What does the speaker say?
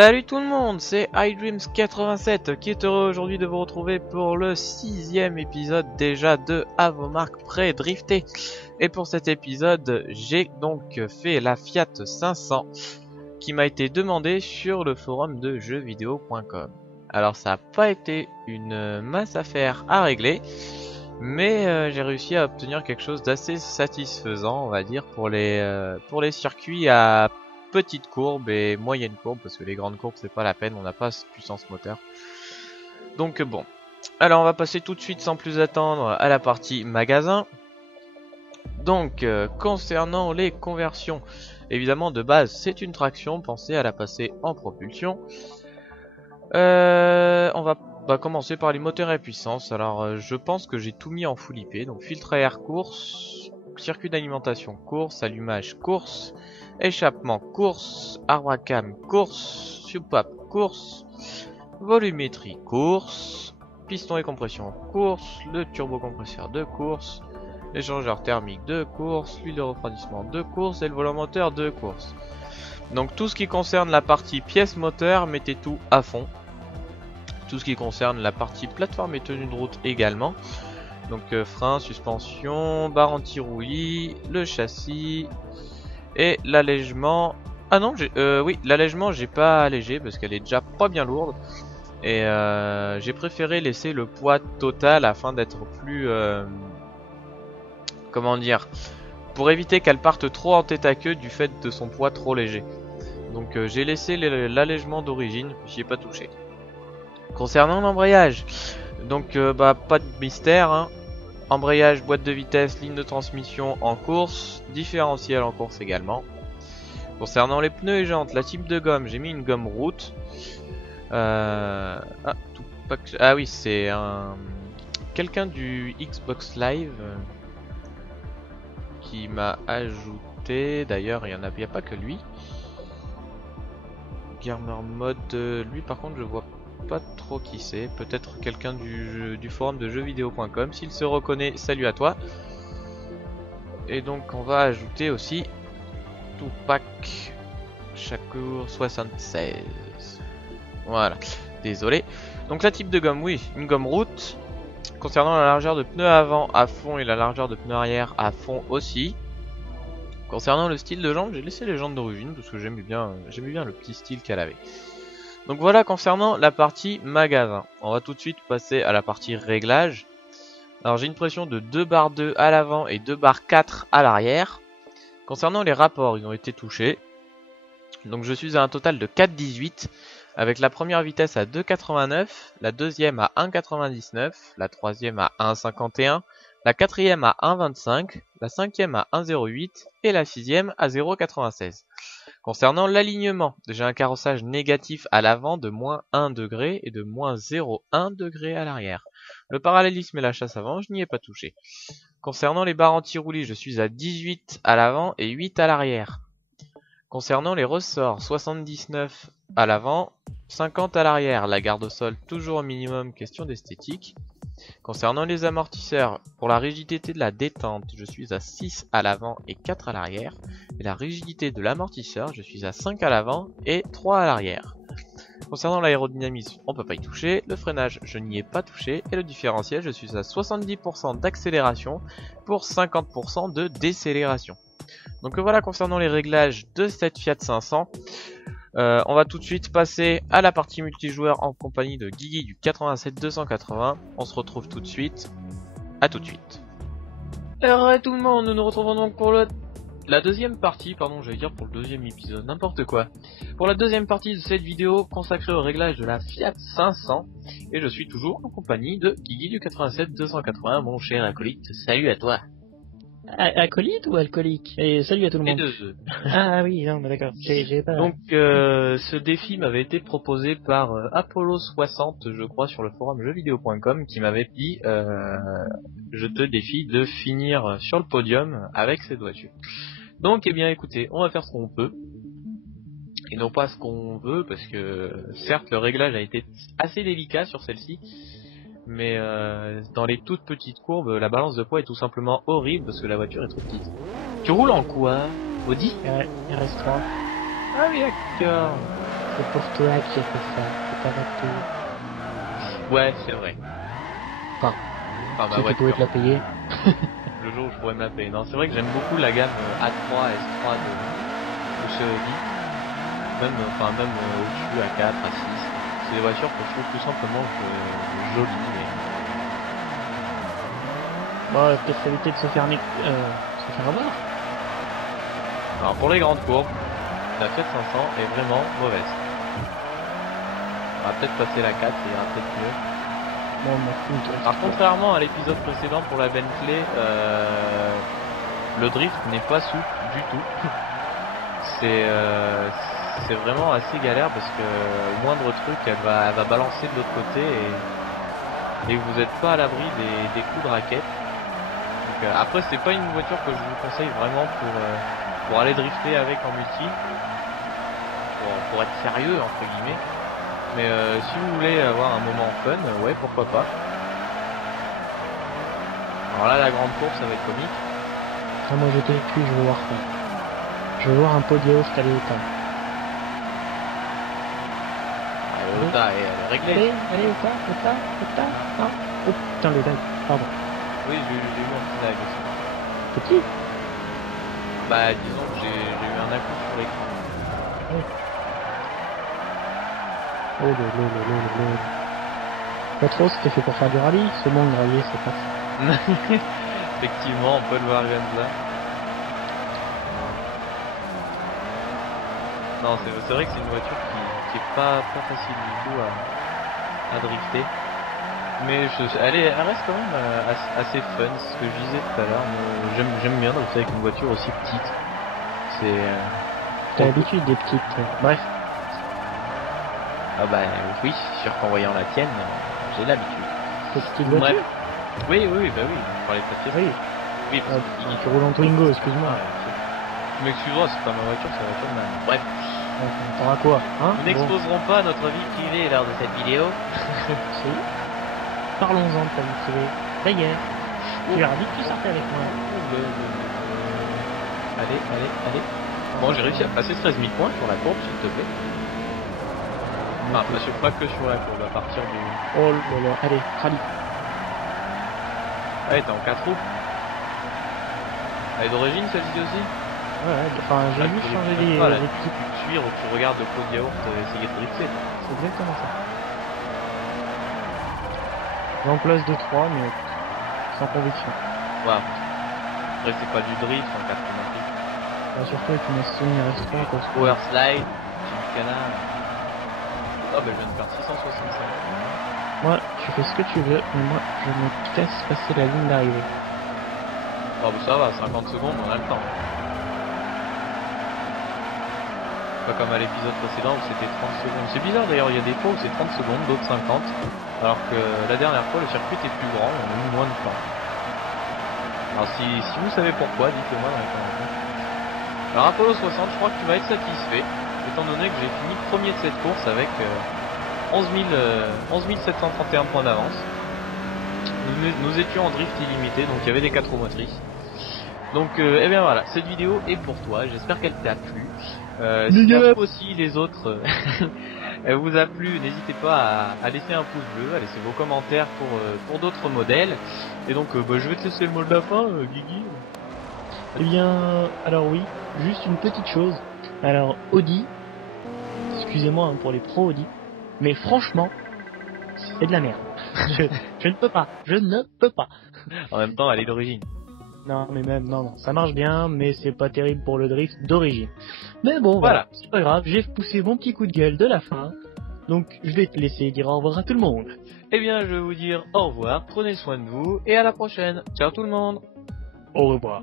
Salut tout le monde, c'est iDreams87 qui est heureux aujourd'hui de vous retrouver pour le 6e épisode déjà de À vos marques prêts drifter. Et pour cet épisode, j'ai donc fait la Fiat 500 qui m'a été demandée sur le forum de jeuxvideo.com. Alors ça n'a pas été une masse affaire à régler, mais j'ai réussi à obtenir quelque chose d'assez satisfaisant, on va dire, pour les circuits à petite courbe et moyenne courbe, parce que les grandes courbes c'est pas la peine, on n'a pas cette puissance moteur. Donc bon, alors on va passer tout de suite sans plus attendre à la partie magasin. Donc concernant les conversions, évidemment de base c'est une traction, pensez à la passer en propulsion. On va commencer par les moteurs à puissance. Alors je pense que j'ai tout mis en full IP, donc filtre à air course, circuit d'alimentation course, allumage course, échappement course, arbre à cam course, soupape course, volumétrie course, piston et compression course, le turbocompresseur de course, l'échangeur thermique de course, l'huile de refroidissement de course et le volant moteur de course. Donc tout ce qui concerne la partie pièces moteur, mettez tout à fond. Tout ce qui concerne la partie plateforme et tenue de route également. Donc frein, suspension, barre anti-roulis, le châssis et l'allègement. Ah non, oui, l'allègement j'ai pas allégé parce qu'elle est déjà pas bien lourde. Et j'ai préféré laisser le poids total afin d'être plus... comment dire, pour éviter qu'elle parte trop en tête à queue du fait de son poids trop léger. Donc j'ai laissé l'allègement d'origine, j'y ai pas touché. Concernant l'embrayage, donc pas de mystère, hein. Embrayage, boîte de vitesse, ligne de transmission en course, différentiel en course également. Concernant les pneus et jantes, la type de gomme, j'ai mis une gomme route. Ah oui, c'est quelqu'un du Xbox Live qui m'a ajouté. D'ailleurs, il n'y a pas que lui. Gamer Mode, lui par contre je vois pas trop qui c'est. Peut-être quelqu'un du forum de jeuxvideo.com. S'il se reconnaît, salut à toi. Et donc on va ajouter aussi Tupac Shakur 76. Voilà, désolé. Donc la type de gomme, oui, une gomme route. Concernant la largeur de pneu avant à fond et la largeur de pneu arrière à fond aussi. Concernant le style de jante, j'ai laissé les jantes d'origine parce que j'aimais bien le petit style qu'elle avait. Donc voilà concernant la partie magasin. On va tout de suite passer à la partie réglage. Alors j'ai une pression de 2 bar 2 à l'avant et 2 bar 4 à l'arrière. Concernant les rapports, ils ont été touchés. Donc je suis à un total de 4,18 avec la première vitesse à 2,89, la deuxième à 1,99, la troisième à 1,51, la quatrième à 1,25, la cinquième à 1,08 et la sixième à 0,96. Concernant l'alignement, j'ai un carrossage négatif à l'avant de moins 1 degré et de moins 0,1 degré à l'arrière. Le parallélisme et la chasse avant, je n'y ai pas touché. Concernant les barres anti-roulis, je suis à 18 à l'avant et 8 à l'arrière. Concernant les ressorts, 79 à l'avant, 50 à l'arrière. La garde au sol, toujours au minimum, question d'esthétique. Concernant les amortisseurs, pour la rigidité de la détente, je suis à 6 à l'avant et 4 à l'arrière. Et la rigidité de l'amortisseur, je suis à 5 à l'avant et 3 à l'arrière. Concernant l'aérodynamisme, on peut pas y toucher. Le freinage, je n'y ai pas touché. Et le différentiel, je suis à 70% d'accélération pour 50% de décélération. Donc voilà concernant les réglages de cette Fiat 500. On va tout de suite passer à la partie multijoueur en compagnie de Guigui du 87-280. On se retrouve tout de suite. À tout de suite. Alors tout le monde, nous nous retrouvons donc pour la deuxième partie, pardon, j'allais dire pour le deuxième épisode, n'importe quoi. Pour la deuxième partie de cette vidéo consacrée au réglage de la Fiat 500. Et je suis toujours en compagnie de Guigui du 87-280, mon cher acolyte. Salut à toi. Acolyte ou alcoolique? Et salut à tout le monde. Les deux. Ah oui, non, bah d'accord. J'ai pas... Donc ce défi m'avait été proposé par Apollo60, je crois, sur le forum jeuxvideo.com, qui m'avait dit je te défie de finir sur le podium avec cette voiture. Donc eh bien écoutez, on va faire ce qu'on peut. Et non pas ce qu'on veut, parce que certes le réglage a été assez délicat sur celle-ci. Mais dans les toutes petites courbes, la balance de poids est tout simplement horrible parce que la voiture est trop petite. Tu roules en quoi? Audi? RS3. Ah oui, d'accord. C'est pour toi que j'ai fait ça, c'est pas tout. Ouais, c'est vrai. Enfin, Enfin, ma si tu pouvais te voiture. la payer. Le jour où je pourrais me la payer. Non, c'est vrai que j'aime beaucoup la gamme A3, S3 de chez Audi. Même au-dessus, A4, A6. C'est des voitures que je trouve tout simplement jolies. Bon, peut-être éviter de se faire avoir. Alors pour les grandes courbes, la Fiat 500 est vraiment mauvaise. On va peut-être passer la 4, ça ira peut-être mieux. Bon, on m'en fout. Alors contrairement à l'épisode précédent pour la Bentley, le drift n'est pas souple du tout. C'est vraiment assez galère parce que au moindre truc elle va balancer de l'autre côté et vous n'êtes pas à l'abri des coups de raquette. Donc, après c'est pas une voiture que je vous conseille vraiment pour aller drifter avec en multi, pour être sérieux entre guillemets. Mais si vous voulez avoir un moment fun, ouais pourquoi pas. Alors là la grande course ça va être comique. Ah, moi j'étais cul, je veux voir ça. Je veux voir un pot de yaourt à l'État. Toyota elle est réglée. Allez, Ota. Ah. Oh putain, le lag, pardon. Oui j'ai eu un petit lag aussi. Petit. Bah disons que j'ai eu un à-coup sur l'écran. Oh. Pas trop, c'était fait pour faire du rallye. C'est bon, le rallye, c'est pas. Effectivement, on peut le voir comme ça. Non, c'est vrai que c'est une voiture qui est pas facile du tout à drifter. Mais elle reste quand même assez fun, c'est ce que je disais tout à l'heure. J'aime bien drifter avec une voiture aussi petite. T'as l'habitude des petites. Bref. Ah bah oui, sûr qu'en voyant la tienne, j'ai l'habitude. Cette petite voiture. Bref. Oui, bah oui, on parlait de ta pièce. Oui. Oui, parce que Tu roules en Twingo, excuse-moi. M'excuse-moi, c'est pas ma voiture, c'est la voiture de ma... Bref. On t'aura quoi, hein? Nous n'exposerons pas notre vie privée lors de cette vidéo. Si. Parlons-en de ta vie privée. D'ailleurs, tu as dit que tu sortais avec moi. Allez. Bon, j'ai réussi à passer 13 000 points sur la courbe, s'il te plaît. Enfin, pas que sur la courbe, à partir du... Oh là là, allez, rallye. Ouais, t'es en 4 roues. Elle est d'origine, celle-ci aussi? Ouais, enfin, j'ai vu changer les Tu suivre, tu regardes le pot de yaourt essayer de drifter. C'est exactement ça. En place de 3, mais sans conviction. Ouais. Après, c'est pas du drift en 4 roues. Surtout avec une Aston RS3, quoi. Power slide, petit canard. Oh, bah, je viens de faire 665. Moi, tu fais ce que tu veux, mais moi, je me casse passer la ligne d'arrivée. Oh, bah, ça va, 50 secondes, on a le temps. Pas comme à l'épisode précédent où c'était 30 secondes. C'est bizarre d'ailleurs, il y a des fois où c'est 30 secondes, d'autres 50. Alors que la dernière fois, le circuit était plus grand et on a mis moins de temps. Alors si vous savez pourquoi, dites-le moi dans les commentaires. Alors Apollo 60, je crois que tu vas être satisfait, étant donné que j'ai fini premier de cette course avec 11 731 points d'avance. Nous étions en drift illimité, donc il y avait des 4 roues motrices. Donc eh bien voilà, cette vidéo est pour toi, j'espère qu'elle t'a plu. Si vous aussi les autres elle vous a plu, n'hésitez pas à laisser un pouce bleu, à laisser vos commentaires pour d'autres modèles. Et donc bah, je vais te laisser le mot de la fin, Guigui. Eh bien, alors oui, juste une petite chose. Alors Audi, excusez-moi hein, pour les pros Audi, mais franchement, c'est de la merde. je ne peux pas. En même temps, elle est d'origine. Non, mais même, non, ça marche bien, mais c'est pas terrible pour le drift d'origine. Mais bon, Voilà. C'est pas grave, j'ai poussé mon petit coup de gueule de la fin, donc je vais te laisser dire au revoir à tout le monde. Eh bien, je vais vous dire au revoir, prenez soin de vous, et à la prochaine. Ciao tout le monde. Au revoir.